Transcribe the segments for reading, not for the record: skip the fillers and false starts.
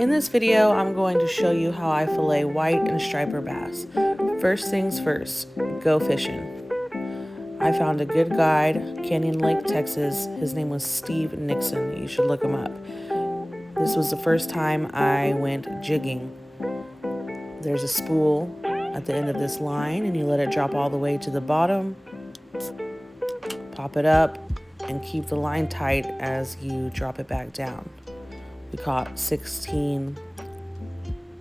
In this video, I'm going to show you how I fillet white and striper bass. First things first, go fishing. I found a good guide, Canyon Lake, Texas. His name was Steve Nixon. You should look him up. This was the first time I went jigging. There's a spool at the end of this line, and you let it drop all the way to the bottom. Pop it up and keep the line tight as you drop it back down. We caught 16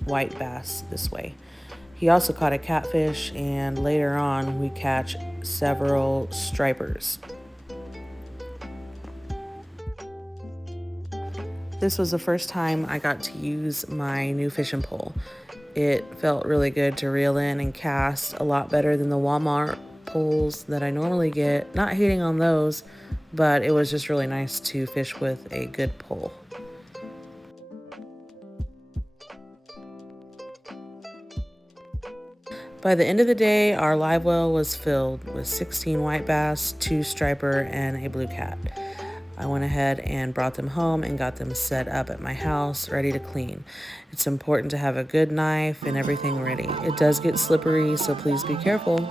white bass this way. He also caught a catfish, and later on we catch several stripers. This was the first time I got to use my new fishing pole. It felt really good to reel in and cast, a lot better than the Walmart poles that I normally get. Not hating on those, but it was just really nice to fish with a good pole. By the end of the day, our live well was filled with 16 white bass, 2 striper, and a blue cat. I went ahead and brought them home and got them set up at my house, ready to clean. It's important to have a good knife and everything ready. It does get slippery, so please be careful.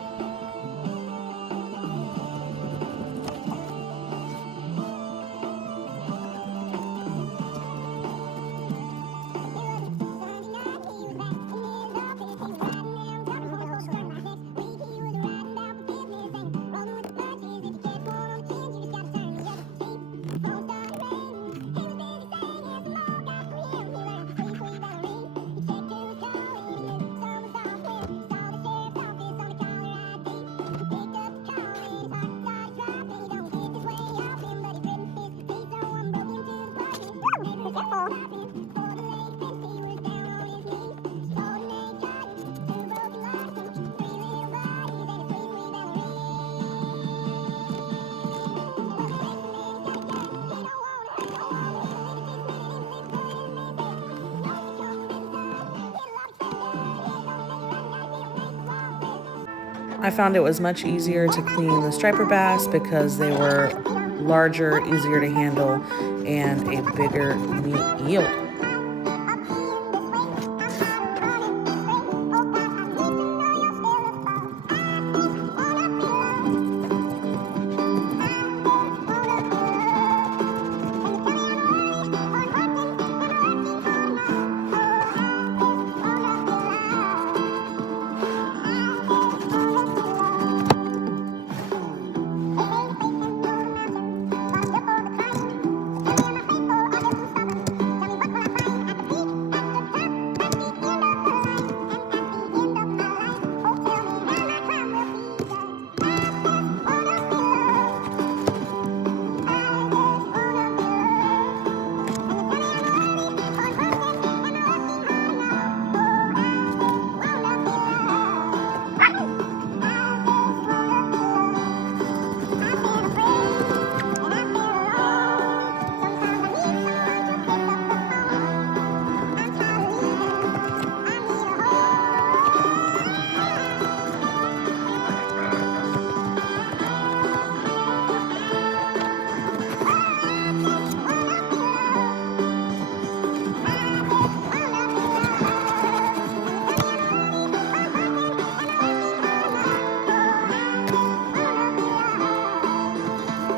I found it was much easier to clean the striper bass because they were larger, easier to handle, and a bigger meat yield.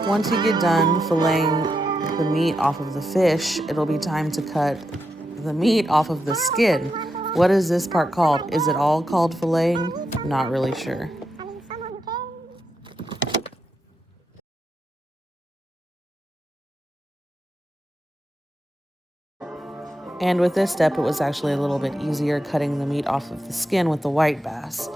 Once you get done filleting the meat off of the fish, it'll be time to cut the meat off of the skin. What is this part called? Is it all called filleting? Not really sure. And with this step, it was actually a little bit easier cutting the meat off of the skin with the white bass.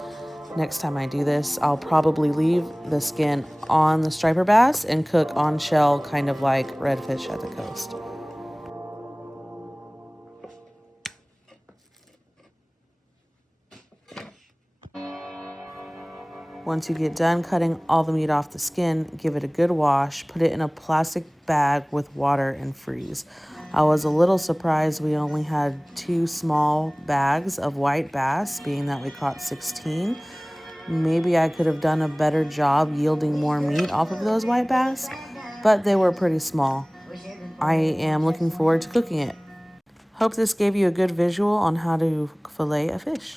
Next time I do this, I'll probably leave the skin on the striper bass and cook on shell, kind of like redfish at the coast. Once you get done cutting all the meat off the skin, give it a good wash, put it in a plastic bag with water, and freeze. I was a little surprised we only had 2 small bags of white bass, being that we caught 16. Maybe I could have done a better job yielding more meat off of those white bass, but they were pretty small. I am looking forward to cooking it. Hope this gave you a good visual on how to fillet a fish.